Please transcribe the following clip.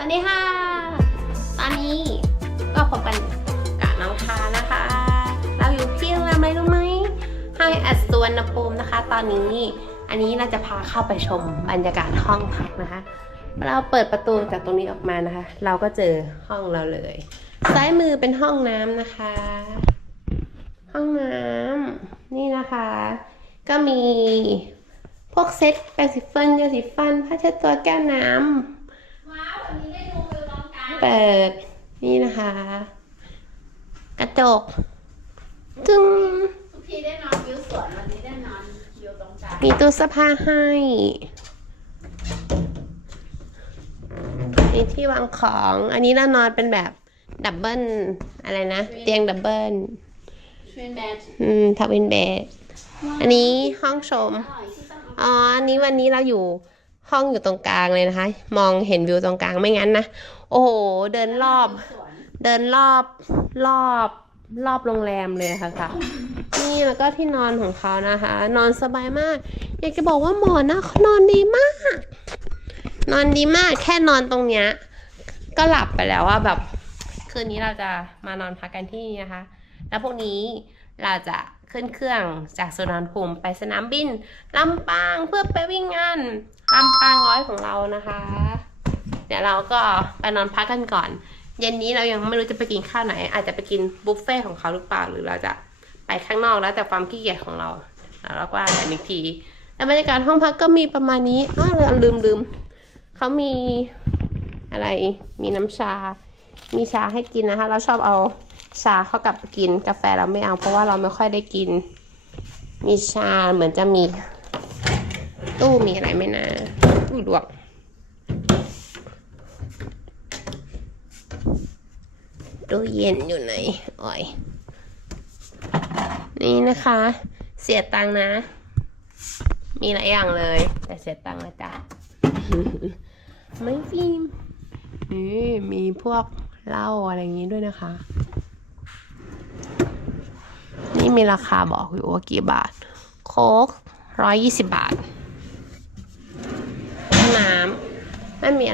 วัสดีค่ะ ตอนนี้ก็พบกันกับน้องคานะคะ เราอยู่ที่โรงแรมอะไรรู้ไหมไฮแอดสวนภูมินะคะ ตอนนี้อันนี้เราจะพาเข้าไปชมบรรยากาศห้องพักนะคะ เราเปิดประตูจากตรงนี้ออกมานะคะ เราก็เจอห้องเราเลย ซ้ายมือเป็นห้องน้ำนะคะ ห้องน้ำนี่นะคะ ก็มีพวกเซ็ตแปรงสีฟันยาสีฟันผ้าเช็ดตัวแก้วน้ำ เปิด นี่นะคะ กระจกจึงทุกทีได้นอนวิวสวนวันนี้ได้นอนวิวตรงกลางมีตู้เสื้อผ้าให้มีที่วางของ อันนี้เรานอนเป็นแบบดับเบิลอะไรนะ เตียงดับเบิลทวินแบดอืมทวินเบดอันนี้ห้องชมอร่อยที่ต้องเอาอ๋อ อันนี้วันนี้เราอยู่ ห้องอยู่ตรงกลางเลยนะคะ มองเห็นวิวตรงกลางไม่งั้นนะ โอ้โห เดินรอบ เดินรอบรอบรอบโรงแรมเลยค่ะค่ะ นี่แล้วก็ที่นอนของเขานะคะ นอนสบายมาก อยากจะบอกว่าหมอนนะเขานอนดีมาก นอนดีมากแค่นอนตรงเนี้ยก็หลับไปแล้วว่าแบบ คืนนี้เราจะมานอนพักกันที่นี่นะคะ แล้วพรุ่งนี้เราจะขึ้นเครื่องจากสุนทรภูมิไปสนามบินลำปางเพื่อไปวิ่งงานางร้อยของเรานะคะ เดี๋ยวเราก็ไปนอนพักกันก่อน เย็นนี้เรายังไม่รู้จะไปกินข้าวไหน อาจจะไปกินบุฟเฟ่ต์ของเขาหรือเปล่าหรือเราจะไปข้างนอกแล้วแต่ความขี้เกียจของเราแล้วเราก็ว่ากันอีกทีแล้วบรรยากาศห้องพักก็มีประมาณนี้อ้าวลืมลืมเขามีอะไร มีน้ำชา มีชาให้กินนะคะ เราชอบเอาชาเข้ากับกิน กาแฟเราไม่เอาเพราะว่าเราไม่ค่อยได้กิน มีชาเหมือนจะมีตู้มีอะไรไหมนะ อู้ดวกตู้เย็นอยู่ไหนอ่อย นี่นะคะ เสียตังค์นะ มีหลายอย่างเลย แต่เสียตังค์นะจ๊ะไม่ฟิล์มนี่มีพวกเหล้าอะไรอย่างนี้ด้วยนะคะ นี่มีราคาบอกอยู่ว่ากี่บาท โค้กร้อยยี่สิบบาท น้ำไม่มี